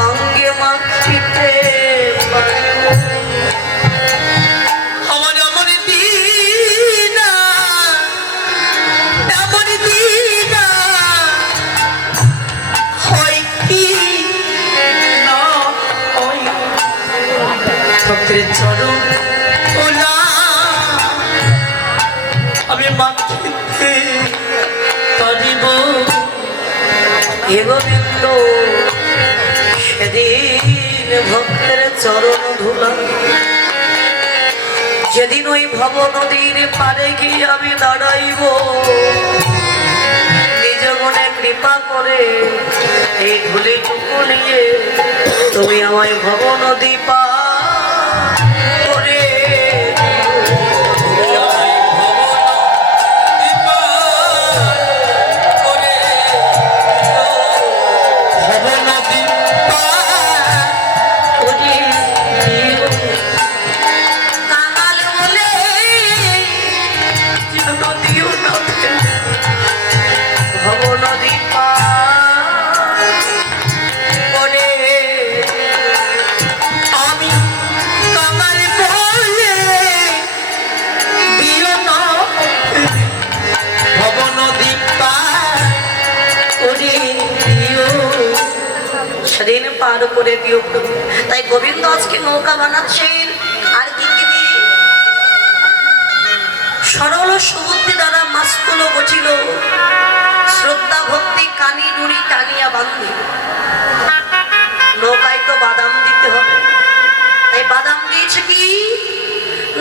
অঙ্গে মাখিতে আমার এমন দিনা এমন দিনা হয় কি না হয় ভক্তের চরণ ওলা আমি মাখিতে পারিব হে গোবিন্দ সেদিন ভক্তের চরণ ধুলা যেদিন ওই ভব নদীর পারে গিয়ে আমি দাঁড়াইব নিজ মনে কৃপা করে এই ধুলিটুকু নিয়ে তুমি আমায় ভব নদী পা সেদিন পার করে দিও প্রভু। তাই গোবিন্দ আজকে নৌকা বানাচ্ছেন আর কি কি দিয়ে সরল সুবুদ্ধি দ্বারা মাস্তুল গছিল শ্রদ্ধা ভক্তি কানি ডুরি টানিয়া বান্ধে নৌকায় তো বাদাম দিতে হবে তাই বাদাম দিয়েছে কি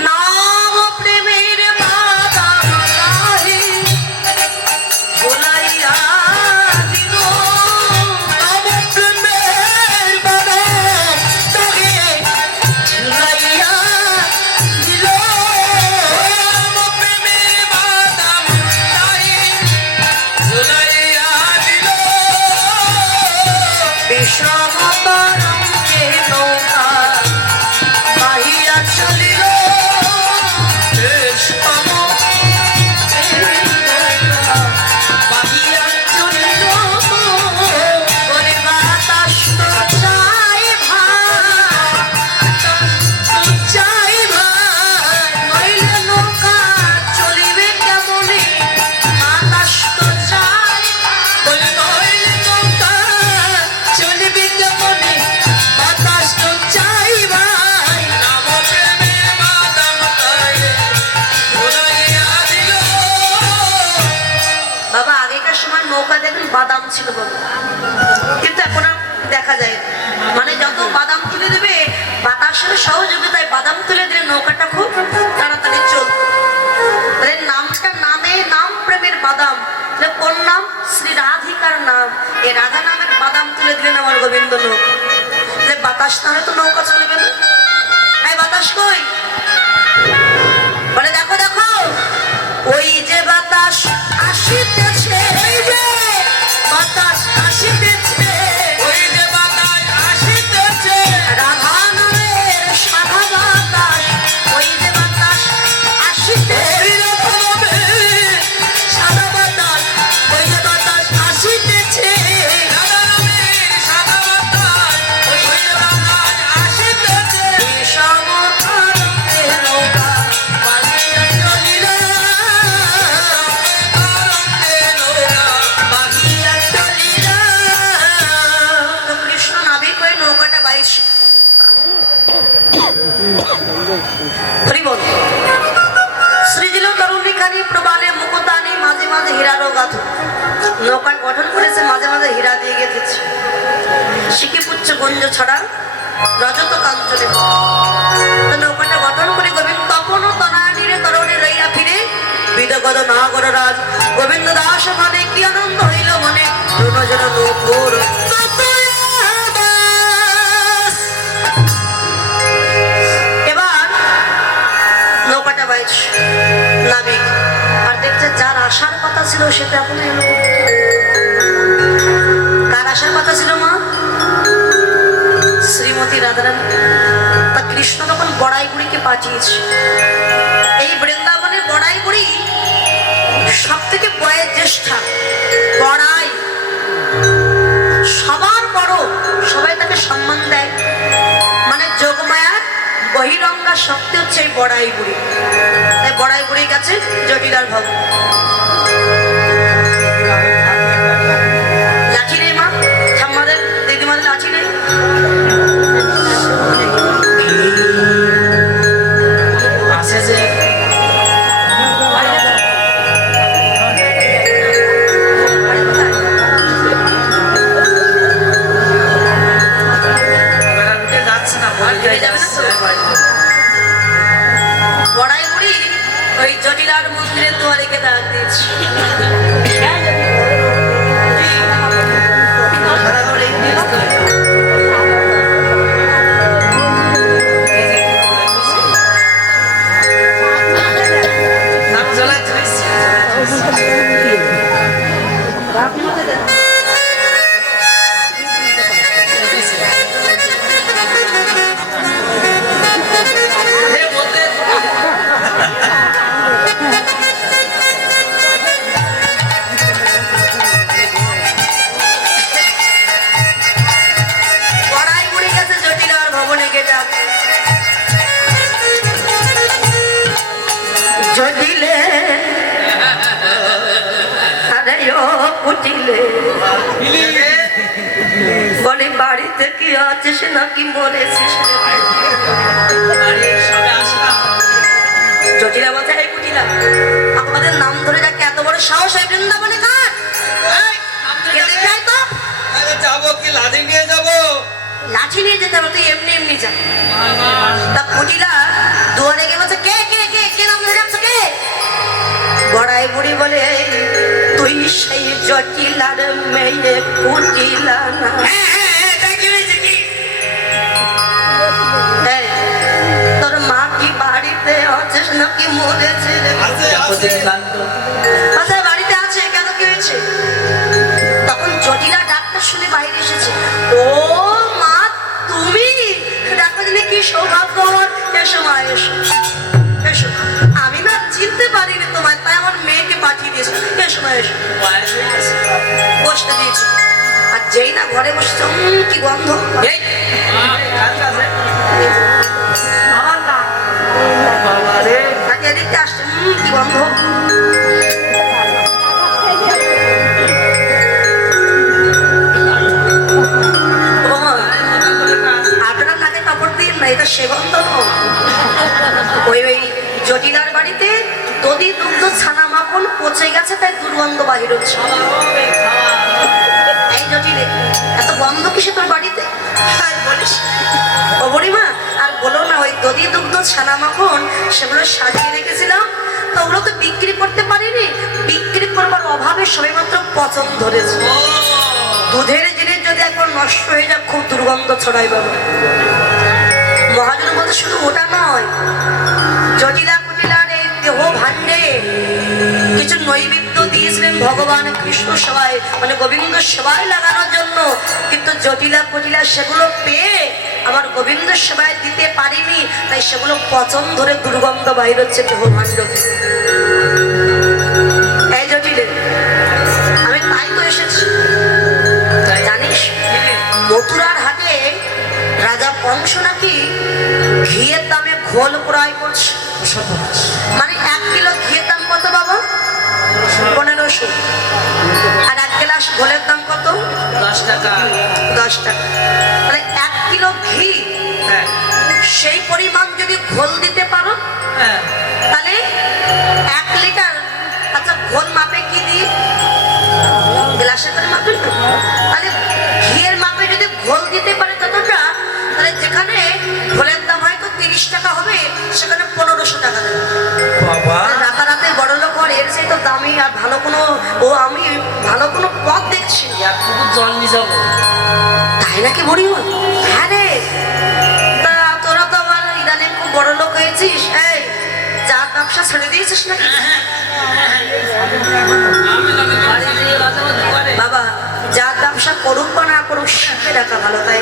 নাম প্রেমের বাদাম লাহে গোলাইয়া বাদাম ছিল কিন্তু এখন আর দেখা যায় মানে যত বাদাম তুলে দেবে বাতাসের সহযোগিতায় বাদাম তুলে দিলে নৌকাটা খুব তাড়াতাড়ি চলত নামটা নামে নাম প্রেমের বাদাম কোন নাম শ্রী রাধিকার নাম এই রাধা নামের বাদাম তুলে দিলেন আমার গোবিন্দ নৌকা বাতাস না হলে তো নৌকা চলবে না এই বাতাস কই বলে দেখো দেখো ওই যে বাতাস আসিতেছে বাতাস আসিতেছে ওই যে বাতাস আসিতেছে রাধা নামের সাধা বাতাস ওই যে বাতাস আসিতেছে সাধা বাতাস ওই যে বাতাস আসিতেছে রাধা নামের সাধা বাতাস ওই যে বাতাস আসিতেছে সমকারণে নৌকা বাজিয়া চলিল শ্রীজিল তরুণিকানি প্রবালে মুকুতানি মাঝে মাঝে হীরারও গাথ নৌকার গঠন করেছে মাঝে মাঝে হীরা দিয়ে গেঁথেছে শিখিপুচ্ছ গঞ্জ ছড়া রজত কাঞ্চনে নৌকাটা গঠন করে গোবিন্দ তপন তনানীরে তরণে লইয়া ফিরে বিদগদ নাগর রাজ গোবিন্দ দাস মানে কি আনন্দ হইল মনে দুজন নৌকোর নাবিক আর দেখছে যার আসার কথা ছিল সেটা এখন এলো কার আসার কথা ছিল মা শ্রীমতী রাধারানী তা কৃষ্ণ তখন বড়াই বুড়িকে পাঠিয়েছে এই বৃন্দাবনের বড়াই বুড়ি সব থেকে বয়োজ্যেষ্ঠা বড়াই সবার বড় সবাই তাকে বড়াই বুড়ি। তাই বড়াই বুড়ি গেছে জটিলার ভবন। লাঠি নেই মা, ঠাম্মাদের দিদিমাদের লাঠি নেই। আছে যে বড়াই বুড়ি ওই জটিলার মন্দিরের দুয়ারে ডাক দিয়েছে। জটিলে আরে ও কুটিলে বলে বাড়িতে কি আছিস নাকি মরেছিস? জটিলা বলছে এই কুটিলা আমাদের নাম ধরে যাকে এত বড় সাহস এই বৃন্দাবনে কার? যাবো কি লাঠি নিয়ে যাবো? লাঠি নিয়ে যেতে হবে, তুই এমনি এমনি যা। তা কুটিলা দুয়ারে গিয়ে বলছে কে কে কে কে নাম ধরে যাচ্ছে কে? বড়াই বুড়ি বলে তুই সেই জটিলার মেয়ে কুটিলা না? তোর মা কি বাড়িতে আছিস নাকি মরেছে? আচ্ছা বাড়িতে আছে, কেন কি হয়েছে? তখন জটিলা ডাক্তার শুনে বাইরে এসেছে। ও মা তুমি ডাক্তার দিলে কি সৌভাগ্য আমার। এসো মা এসো এসো, আমি না চিনতে পারিনি তোমায়, তাই আমার মেয়েকে পাঠিয়ে দিয়েছে। এসো মা এসো, বসতে দিয়েছি। আর যেই না ঘরে বসছে কি গন্ধ, তাকে এদিকটা আসছে কি গন্ধ। আপনারা তাকে কাপড় দিন না, এটা সে গন্ধ। ওই ওই জটিলার বাড়িতে দধি দুগ্ধ ছানা মাখন পচে গেছে, তাই দুর্গন্ধ বাহির হচ্ছে। এই জটিলে এত গন্ধ কিসে তোর বাড়িতে? বলিস ও বুড়িমা আর বলো না, ওই দধি দুগ্ধ ছানা মাখন সেগুলো সাজিয়ে রেখেছিলাম, তো ওগুলো তো বিক্রি করতে পারিনি। বিক্রি করবার অভাবে সবেমাত্র পচন ধরেছে। দুধের জিনিস যদি একবার নষ্ট হয়ে যায় খুব দুর্গন্ধ ছড়াই বাবা। মহাজন বলতে শুধু ওটা নয়, জটিলা কুটিলার এই দেহ ভাণ্ডে কিছু নৈবেদ্য দিয়েছিলেন ভগবান কৃষ্ণ সেবায়, মানে গোবিন্দ সেবায় লাগানোর জন্য। কিন্তু জটিলা কুটিলা সেগুলো পেয়ে আমার গোবিন্দ সেবায় দিতে পারিনি, তাই সেগুলো পচন ধরে দুর্গন্ধ বাইর হচ্ছে দেহ ভাণ্ড থেকে। এই জটিলে আমি তাই তো এসেছি। জানিস মথুরার হাটে রাজা কংস নাকি ঘিয়ের দামে ঘোল ক্রয় করছে। মানে 1 কিলো ঘিয়ের দাম কত বাবা? 1500। আর 1 গ্লাস ঘোলের দাম কত? 10 টাকা। 10 টাকা। মানে 1 কিলো ঘি, সেই পরিমাণ যদি ঘোল দিতে পারো তাহলে 1 লিটার। আচ্ছা ঘোল মাপে কি দিই? গ্লাসে করে মাপে। তাহলে ঘিয়ের মাপে যদি ঘোল দিতে পারে ততটা, তাহলে যেখানে ঘোলের দাম হয়তো 30 টাকা হবে সেখানে 1500 টাকা দেবে। রাতারাতি বড় লোক আর এর সেই তো দামি আর ভালো কোনো আমি ভালো কোনো পথ দেখছি। জল নিয়ে যাবো তাই নাকি বুড়িমা? হ্যাঁ রে, তা তোরা তো আবার ইদানিং খুব বড় লোক হয়েছিস, এই চার ব্যবসা ছেড়ে দিয়েছিস নাকি? বাবা যার ব্যবসা করুক বা না করুক শিখে রাখা ভালো, তাই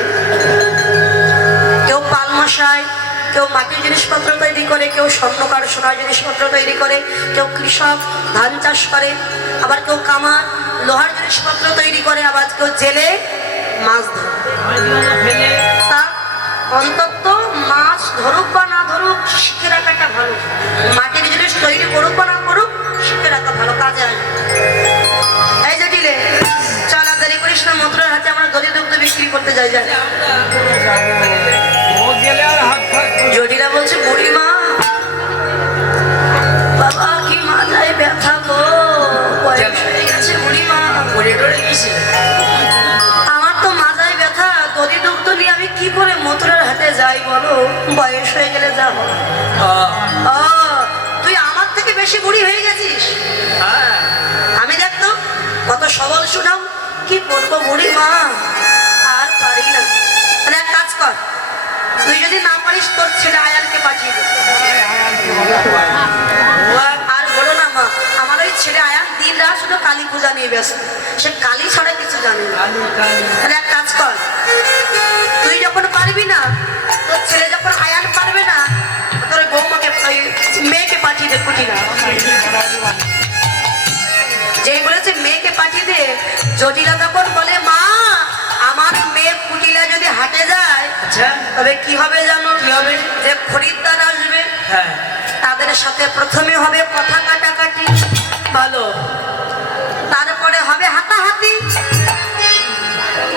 কেউ পাল মশায়, কেউ মাটির জিনিসপত্র তৈরি করে, কেউ স্বর্ণকার সোনার জিনিসপত্র তৈরি করে, কেউ কৃষক ধান চাষ করে, আবার কেউ কামার লোহার জিনিসপত্র তৈরি করে, আবার কেউ জেলে মাছ ধরে। তা অন্তত মাছ ধরুক বা না ধরুক করুক শিখে রাখাটা ভালো। মাটির জিনিস তৈরি করুক বা না করুক, শিখে রাখা ভালো, কাজে আসবে। এই জটিলে চল, আর দেরি করিস না, মথুরার হাতে আমরা দধি দুগ্ধ বিক্রি করতে যাই। যাই ও গেলে আর হাত থাকবে। জটিলা বলছে বুড়িমা, বাবা কি মাথায় ব্যথা গো, বয়স হয়ে গেছে বুড়িমা। পড়ে টরে গেছিল। আমার তো মাথায় ব্যথা, দধি দুগ্ধ নিয়ে আমি কি করে মথুরার হাতে যাই বলো, বয়স হয়ে গেলে যাবো। ও, তুই আমার থেকে বেশি বুড়ি হয়ে গেছিস। হ্যাঁ, আমি দেখতো কত সবল শুনাম, কি বলবো বুড়ি মা, আর পারি না। মানে এক কাজ কর, তুই যদি না পারিস তোর ছেলে আয়ানকে পাঠিয়ে দে। আর বলো না মা, আমার ওই ছেলে আয়ান দিন রাত শুধু কালী পূজা নিয়ে ব্যস্ত, সে কালী ছাড়া কিছু জানে না। তাহলে এক কাজ কর, তুই যখন পারবি না, তোর ছেলে যখন আয়ান পারবে না, তোর ওই বৌমাকে ওই মেয়েকে পাঠিয়ে দে কুটিনা। যেই বলেছে মেয়েকে পাঠিয়ে দে, জটিলা তখন বলে মা আমার মেয়ে কুটিলা যদি হাটে যায়, আচ্ছা, তবে কি হবে জানো? কি হবে? যে খরিদ্দার আসবে, হ্যাঁ, তাদের সাথে প্রথমে হবে কথা কাটাকাটি, ভালো। তারপরে হবে হাতাহাতি,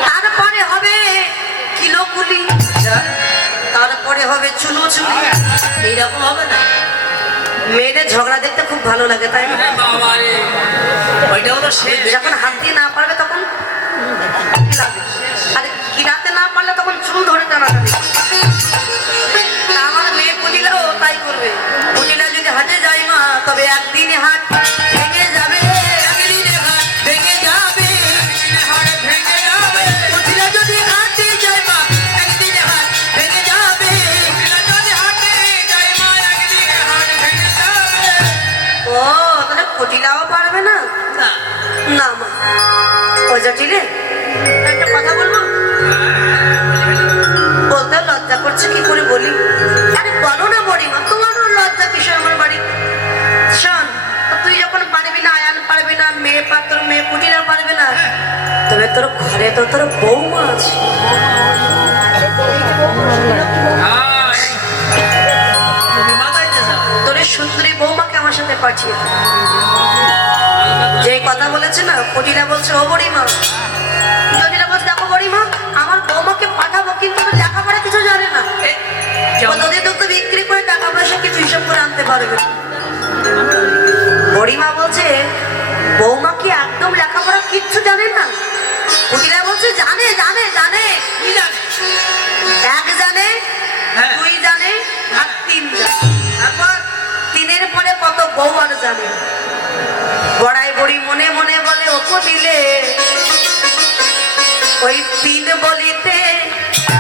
তারপরে হবে কিলোকুলি, আচ্ছা, তারপরে হবে চুনোচুনি। এইরকম হবে না? মেয়েদের ঝগড়া দেখতে খুব ভালো লাগে, তাই না? আরে বাবা রে, ওইটা হলো শেষ। যখন হাত দিয়ে না পারবে তখন কি লাগবে? আরে গিরাতে না পারলে তখন চুল ধরে টানাটানি। আমার মেয়ে কুটিলাও তাই করবে। কুটিলা যদি হাটে যায় মা, তবে একদিনে হাট ভেঙে যাবে, একদিনে হাট ভেঙে যাবে, একদিনে হাট ভেঙে যাবে। কুটিলা যদি হাটে যায় মা, একদিনে হাট ভেঙে যাবে, কুটিলা যদি হাটে যায় মা, একদিনে হাট ভেঙে যাবে। ও, তাহলে কুটিলাও পারবে না? না, না মা, ও জটিলে একটা কথা বলবো, বলতে লজ্জা করছে, কি করে বলি? আরে বলো না বড়িমা, তোমারও লজ্জা কিসে আমার বাড়ি? শোন, তুই যখন পারবি না, আয়ান পারবি না, মেয়ে তোর মেয়ে কুটিরা পারবে না, তবে তোর ঘরে তো তোর বৌমা আছে। হ্যাঁ, তুমি মাথাইতে যাও। তোর এই সুন্দরী বৌমাকে আমার সাথে পাঠিয়ে দে। যে কথা বলেছে না কুটিরা, বলছে ও বড়িমা, জটিলা বলছে দেখো বড়িমা, আমার বৌমাকে পাঠাবো, কিন্তু ও লেখাপড়া কিছু জানে না, এ, ও যেমন- দধি দুগ্ধ বিক্রি করে টাকা পয়সা কিছু হিসাব করে আনতে পারবে না। বড়িমা বলছে বৌমা কি একদম লেখাপড়া কিচ্ছু জানে না? কুটিরা বলছে জানে জানে জানে, কি জানে? এক জানে, হ্যাঁ। দুই জানে, আর তিন জানে, তারপর তিনের পরে কত বউ আর জানে। বড়াই বড়ি মনে মনে বলে ও কুটিলে, ওই তিন বলিতে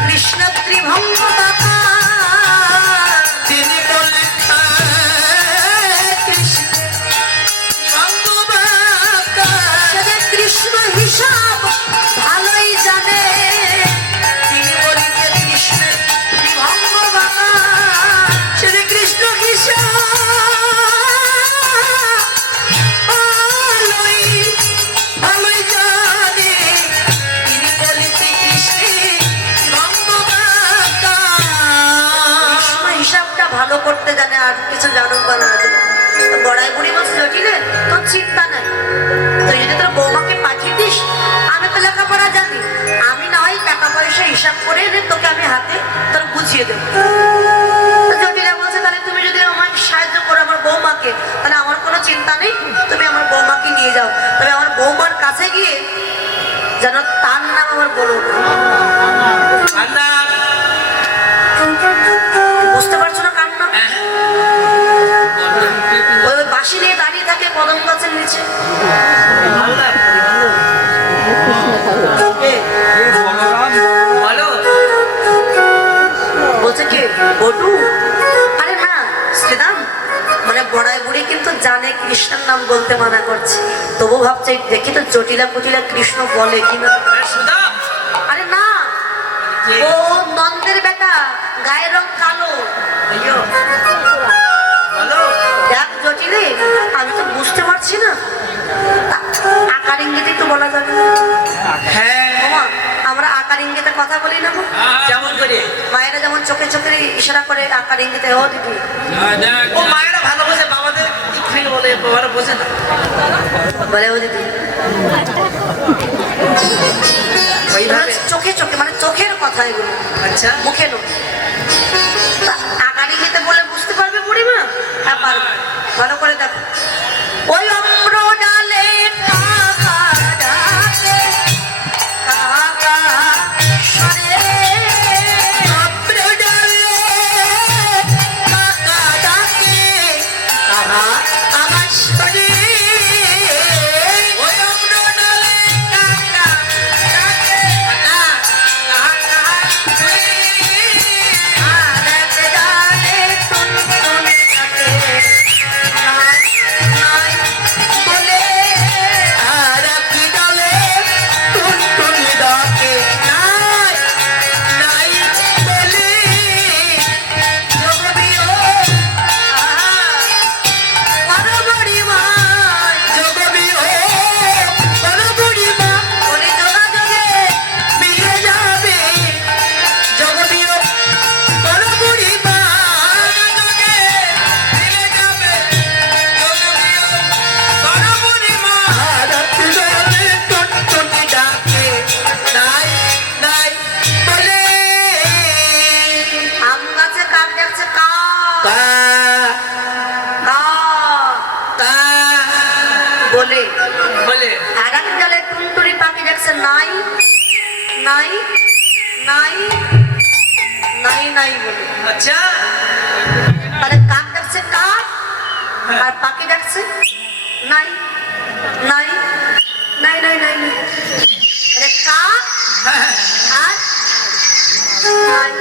কৃষ্ণ ত্রিভঙ্গ বাঁকা, তিনি বলে কৃষ্ণ ত্রিভঙ্গ বাঁকা, সে যে কৃষ্ণ হিসাব ভালোই জানে, তিনি বলিতে কৃষ্ণ ত্রিভঙ্গ বাঁকা, সে যে কৃষ্ণ হিসাব ভালোই ভালোই জানে, তিনি বলিতে কৃষ্ণ ত্রিভঙ্গ বাঁকা। কৃষ্ণ হিসাবটা ভালো করতে জানে, আর কিছু জানুক বা না জানুক। তো বড়াই বুড়ি বলছে জটিলে তোর চিন্তা নাই, তুই যদি তোর বৌমাকে পাঠিয়ে দিস, আমি তো লেখাপড়া জানি, আমি না হয় টাকা পয়সা হিসাব করে এনে তোকে আমি হাতে তোর বুঝিয়ে দেবো। তো জটিলা বলছে তাহলে তুমি যদি আমাকে সাহায্য করো আমার বৌমাকে, তাহলে আমার কোনো চিন্তা নেই, তুমি আমার বৌমাকে নিয়ে যাও, তবে আমার বৌমার কাছে গিয়ে যেন তার নাম আমার বলো না। আন্না, বুঝতে পারছো না কার নাম? হ্যাঁ, ওই ওই বাঁশি নিয়ে দাঁড়িয়ে থাকে কদম গাছের নিচে। এ, বলো। বলছে কি বটু? আরে না শ্রীদাম, মানে বড়াই বুড়ি কিন্তু জানে কৃষ্ণের নাম বলতে মানা করছে, তবু ভাবছে দেখি তো জটিলা কুটিলা কৃষ্ণ বলে কিনা। আরে সুধা, আরে না, কে? ও নন্দের বেটা, গায়ের রং কালো। আইয়ো, বলো। দেখ জটিলে, আমি তো বুঝতে পারছি না, আকার ইঙ্গিতে একটু বলা যাবে না? হ্যাঁ, মামা, আমরা আকার ইঙ্গিতে কথা বলি না গো? যেমন করে মায়েরা যেমন চোখে চোখে ইশারা করে আকার ইঙ্গিতে ও দিদি, ও মায়েরা ভালো বোঝে, বাবাদের ফিল বলে বাবারা বোঝে না। বলে ও দিদি, ওইভাবে চোখে চোখে মানে চোখের কথা এগুলো, আচ্ছা মুখে নো। আকার ইঙ্গিতে বলে বুঝতে পারবে বুড়িমা? হ্যাঁ পারবে, ভালো করে দেখো। ওই অম্র ডালে কাকা ডাকে, কাকা সরে, অম্র ডালে কাকা ডাকে, কাকা আমার সরে। ওই অম্র ডালে কাকা ডাকে, কাকা কাকা সরে। আর এক ডালে টুনটুন ডাকে, নাই নাই বলে। আর এক ডালে টুনটুন ডাকে, নাই নাই বলে। যোগবিও বড়বড়ি মা, যোগবিও বড়বড়ি মা, বলে যোগাযোগে মিলে যাবে। যোগবিও বড়বড়ি মা, যোগাযোগে মিলে যাবে। যোগবিও বড়বড়ি মা, আর এক ডালে টুনটুন ডাকে, নাই নাই বলে। আম গাছে কাক ডাকছে কা, কা কা বলে। বলে আর এক ডালে টুনটুনি পাখি ডাকছে নাই নাই নাই নাই নাই বলে। আচ্ছা তাহলে কাক ডাকছে কাক আর পাখি ডাকছে নাই নাই নাই নাই নাই নাই। তাহলে কাক আর নাই।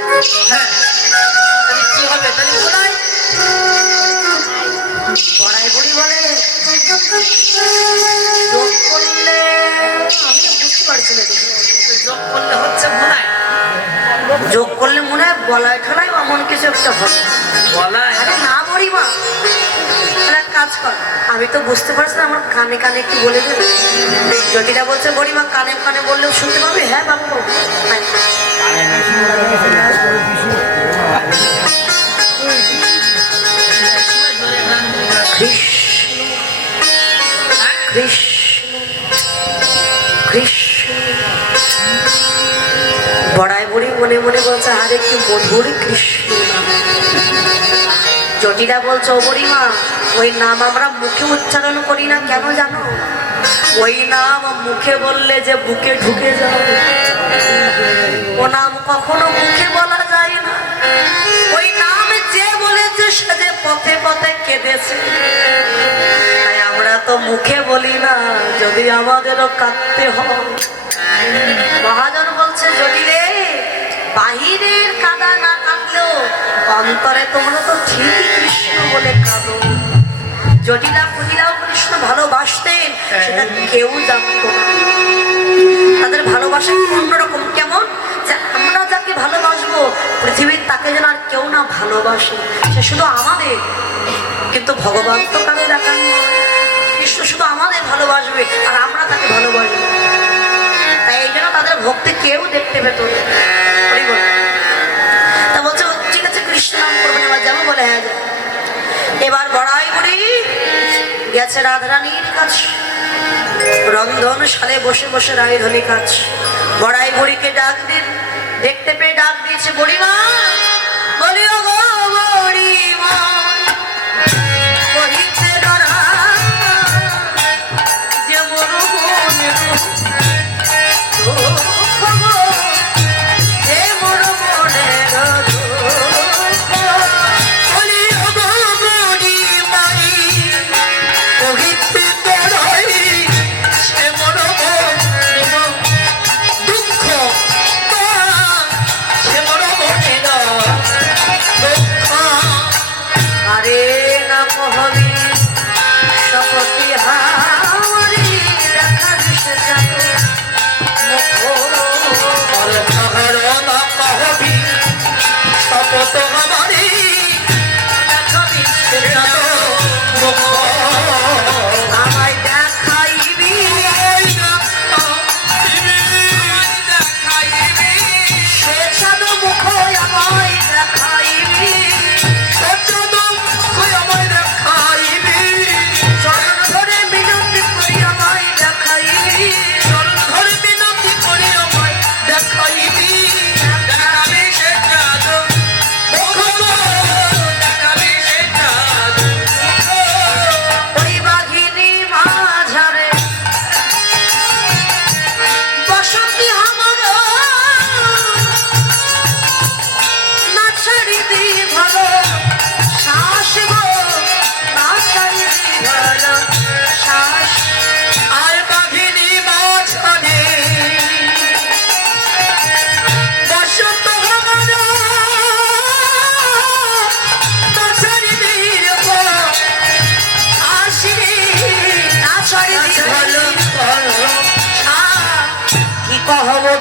তাহলে কি হবে? তাহলে বলাই বড়াই বুড়ি বলে যোগ করলে, আমি তো বুঝতে পারছি না কিছু। যোগ করলে হচ্ছে মনায় যোগ করলে মনে হয় গলায় ঠলায় অমন কিছু একটা হবে। বলায় আরে না বুড়িমা, তাহলে এক কাজ কর, আমি তো বুঝতে পারছি না, আমার কানে কানে একটু বলে দেবে। জ্যোতিটা বলছে বুড়িমা কানে কানে বললেও শুনতে পাবে। হ্যাঁ বাবু বাবু, হ্যাঁ। কৃষ্ণ কৃষ্ণ কৃষ্ণ। বড়াই বুড়ি মনে মনে বলছে আরে কি মধুর কৃষ্ণ নাম। জটিলা বলছে ও বুড়িমা, ওই নাম আমরা মুখে উচ্চারণ করি না কেন জানো? ওই নাম মুখে বললে যে বুকে ঢুকে যাবে, ও নাম কখনো মুখে বলা যায় না। ওই নাম যে বলেছে সে যে পথে পথে কেঁদেছে, তাই আমরা তো মুখে বলি না, যদি আমাদেরও কাঁদতে হয়। মহাজন বলছে যদি রে বাহিরের কাদা না কাঁদলেও অন্তরে তোমরা তো ঠিকই কৃষ্ণ বলে কাঁদো। জটিলা কহিলাও কৃষ্ণ ভালোবাসতেন, সেটা কেউ জানতো না। তাদের ভালোবাসা অন্যরকম, কেমন যে আমরা যাকে ভালোবাসবো পৃথিবীর তাকে যেন আর কেউ না ভালোবাসে, সে শুধু আমাদের। কিন্তু ভগবান তো কারো দেখান নয়, কৃষ্ণ শুধু আমাদের ভালোবাসবে আর আমরা তাকে ভালোবাসবো। তাই এই জন্য তাদের ভক্তি কেউ দেখতে পেত না। তা বলছে ঠিক আছে কৃষ্ণ নাম করবেন, এবার যাবো বলে হ্যাঁ যাবো। এবার বড়াই বুড়ি গেছে রাধারানীর কাছ, রন্ধন শালে বসে বসে রায়ধনী কাজ। বড়াই বুড়িকে ডাক দিন, দেখতে পেয়ে ডাক দিয়েছে বুড়িমা, বলিও গো বুড়িমা, কহিতে ডরা যে মোর মনে দুঃখ গো, যে মোর মনের দুঃখ। বলিও গো বুড়িমাই, কহিতে ডরাই সে মোর মনের দুঃখ, সে মোর মনের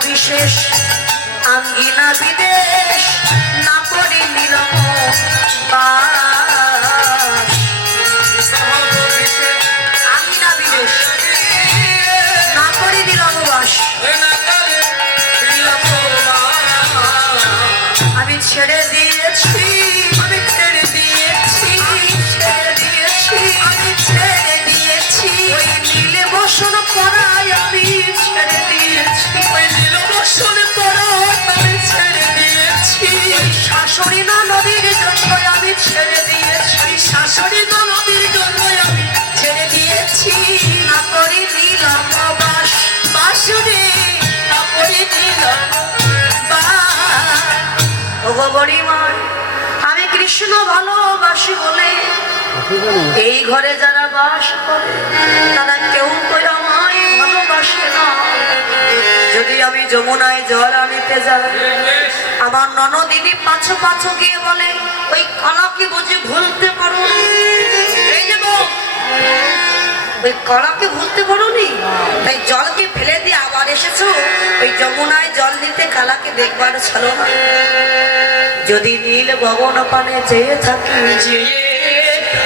বিশেষ আঙ্গিনা বিদেশ না করি মিলন বাস। আঙ্গিনা বিদেশ না করি মিলন বাস। আমি ছেড়ে দিয়েছি, আমি ছেড়ে দিয়েছি, ছেড়ে দিয়েছি, আমি ছেড়ে দিয়েছি ওই নীলে বসন পড়ায় আমি ছেড়ে দিয়েছি, ওই নীল বসন পড়ায় আমি ছেড়ে দিয়েছি, ওই শাশুড়ি নদীর জন্য আমি ছেড়ে দিয়েছি, শাশুড়ি নদীর জন্য আমি ছেড়ে দিয়েছি না করি নিলাম বাস। বাসুরে না করি নিলাম আমি কৃষ্ণ ভালোবাসি বলে এই ঘরে যারা বাস করে তারা কেউ তো আমায় ভালোবাসে না। যদি আমি যমুনায় জল আনিতে যাই, আমার ননদিনী পাছু পাছু গিয়ে বলে ওই কলাকে বুঝি ভুলতে পারো? এই যে ওই কলাকে ভুলতে পারোনি, তাই জলকে ফেলে দিয়ে আবার এসেছো ওই যমুনায় জল নিতে, কালাকে দেখবার ছাড়ো না। যদি নীল গগন পানে চেয়ে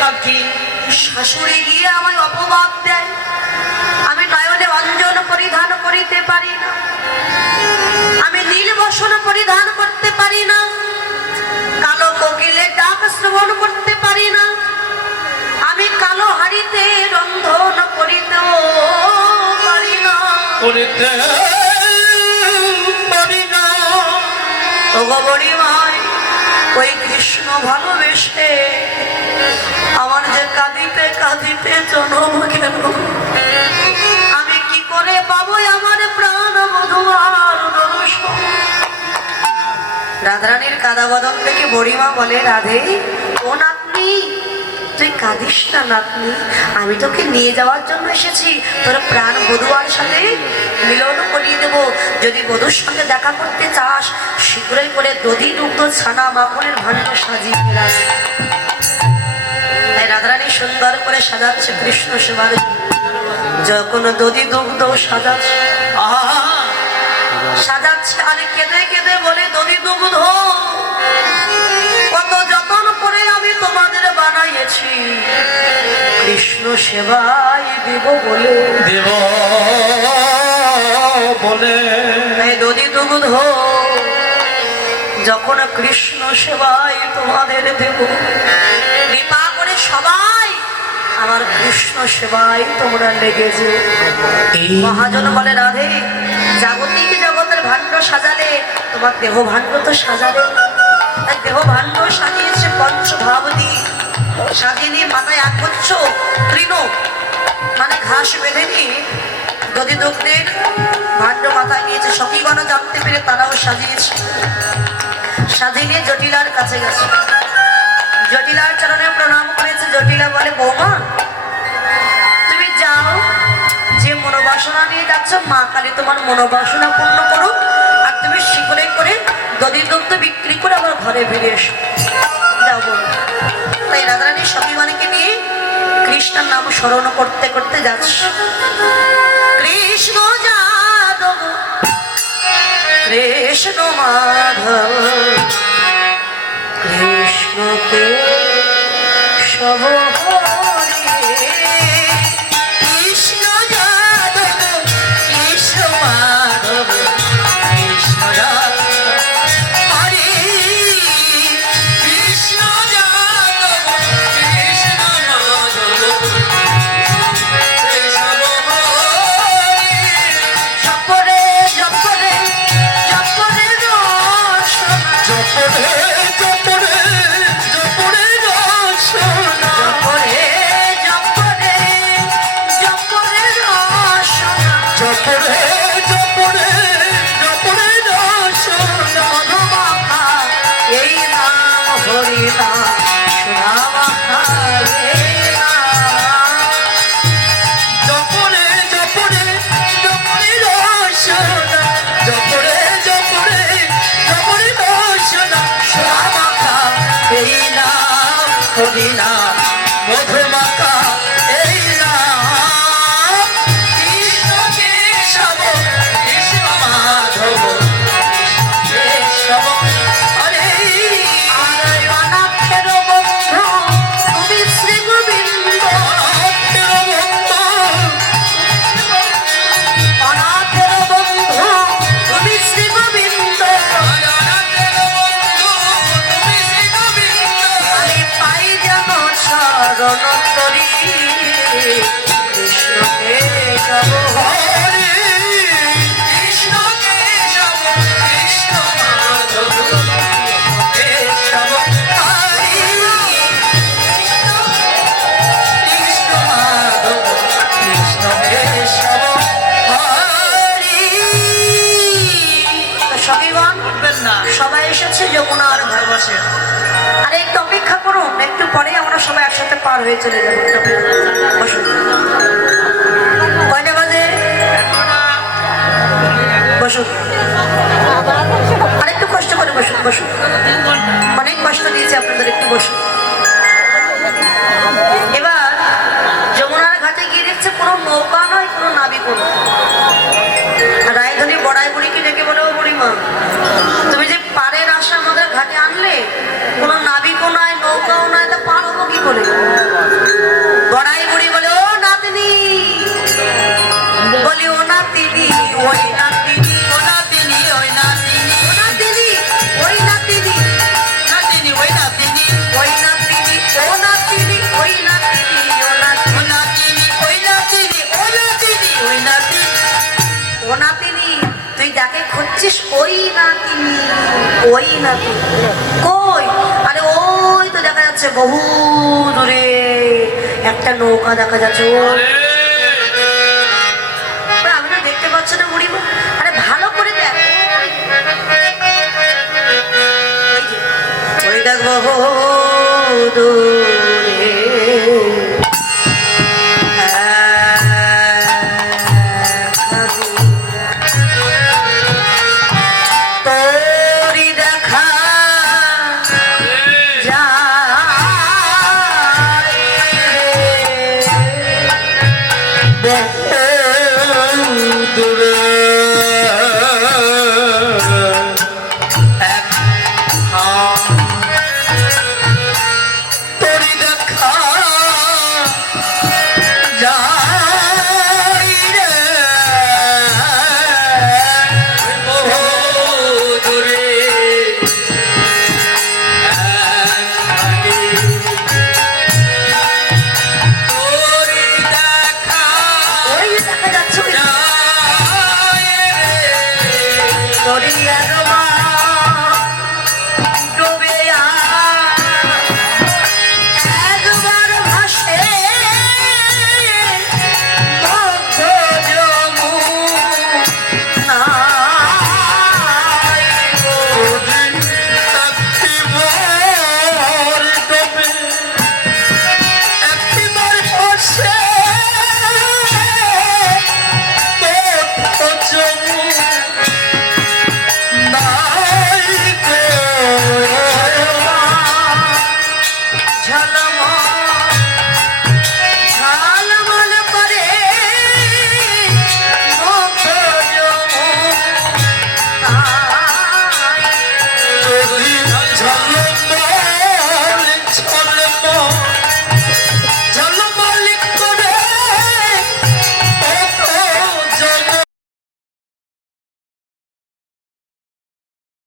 থাকি শাশুড়ি গিয়ে আমায় অপবাদ দেয়, আমি নয়নে অঞ্জন পরিধান করিতে পারি না, আমি নীল বসন পরিধান করতে পারি না, কালো কোকিলের ডাক শ্রবণ করতে পারি না, আমি কালো হাড়িতে রন্ধন করিতেও পারি না, ওই কৃষ্ণ ভালোবেসে আমার যে কাঁদিতে কাঁদিতে জনম গেল, আমি কি করে পাবো আমার প্রাণ বধুয়ার দর্শন? রাধারানীর কাদা বদন থেকে বড়িমা বলে, রাধে ও নাতনি তুই কাঁদিস না নাতনি, আমি তোকে নিয়ে যাওয়ার জন্য এসেছি, তোর প্রাণ বধুয়ার সাথে মিলন করিয়ে দেব। যদি বধুর সঙ্গে দেখা করতে চাস শীঘ্রই করে দধি দুগ্ধ ছানা মাখনের ভাণ্ড সাজিয়ে রাখ। তাই রাধারানী সুন্দর করে সাজাচ্ছে কৃষ্ণ সেবার, যখন দধি দুগ্ধ সাজাচ্ছে সাজাচ্ছে আর কেঁদে কেঁদে বলে, দধি দুগ্ধ কত যতন করে আমি তোমাদের বানাইছি, কৃষ্ণ সেবাই দেব বলে দেব বলে দধি দুগ্ধ যখন কৃষ্ণ সেবাই তোমাদের দেব, কৃপা করে সবাই আমার কৃষ্ণ সেবাই তোমরা লেগেছে। মহাজন বলে, রাধে জাগতিক জগতের ভাণ্ড সাজালে তোমার দেহ ভাণ্ড তো সাজালে, দেহ ভাণ্ড সাজিয়েছে পঞ্চভাব দিয়ে, সাজিয়ে নিয়ে মাথায় একগুচ্ছ তৃণ মানে ঘাস বেঁধে নিয়ে দধি দুগ্ধের ভাণ্ড মাথায় নিয়েছে। সখীগণ জানতে পেরে তারাও সাজিয়েছে, সাজিয়ে নিয়ে জটিলার কাছে গেছে, জটিলার চরণে প্রণাম করেছে। জটিলা বলে, বৌমা তুমি যাও, যে মনোবাসনা নিয়ে যাচ্ছ মা কালী তোমার মনোবাসনা পূর্ণ করো, আর তুমি শিকড়ে করে দধি দুগ্ধ বিক্রি করে আবার ঘরে ফিরে এসো, যাও বলো। তাই রাধারানী সখীগণকে নিয়ে কৃষ্ণের নাম স্মরণ করতে করতে যাচ্ছে। কৃষ্ণ যাদব কৃষ্ণ মাধব কৃষ্ণকে সব কৃষ্ণ যাদব কৃষ্ণ মাধব কৃষ্ণ হরে কৃষ্ণ যাদব কৃষ্ণ মাধব জপরে জপরে জপরে জপরে জপরে জপরে রসনা জপরে জপরে জপরে রসনা জপরে জপরে জপরে রসনা মধুমাখা এই নাম হরি নাম সুধামাখা এই নাম জপরে জপরে জপরে রসনা জপরে জপরে জপরে রসনা সুধামাখা এই নাম হরি নাম মধুমাখা এই নাম কৃষ্ণ কেশব কৃষ্ণ মাধব আসে। আরে একটু অপেক্ষা করুন, একটু পরে আমরা সবাই একসাথে পার হয়ে চলে যাবো। বসুন। কয়টা বাজে? বসুন। আর একটু কষ্ট করে বসুন, বসুন। অনেক কষ্ট দিয়েছে আপনাদের, একটু বসুন। এবার যমুনার ঘাটে গিয়ে দেখছে কোনো নৌকা নয়, কোনো নাবিকও নয়। রায়ধনী বড়াই বুড়িকে ডেকে বলে, ও বুড়িমা, তুমি যে পারের আশা আমাদের ঘাটে আনলে, কোনো নাবিকও নয়, নৌকাও নয়, তা পার হবো কি করে? বড়াই বুড়ি বলে, ও নাতিনি, বলি ও নাতিনি, ওই নাতিনি, ও নাতিনি, ওই নাতিনি, ও নাতিনি, ওই নাতিনি, নাতিনি, ওই নাতিনি, ওই নাতিনি, ও নাতিনি, ওই নাতিনি, ও নাতিনি, ওই নাতিনি, ও নাতিনি, ওই নাতিনি, ও নাতিনি, তুই যাকে খুঁজছিস ওই নাতিনি, ওই নাতিনি কই? আরে ওই তো দেখা যাচ্ছে বহু দূরে একটা নৌকা দেখা যাচ্ছে। আমি তো দেখতে পাচ্ছি না বুড়িমা। আরে ভালো করে দেখ, ওই যে ওই দেখ বহু দূর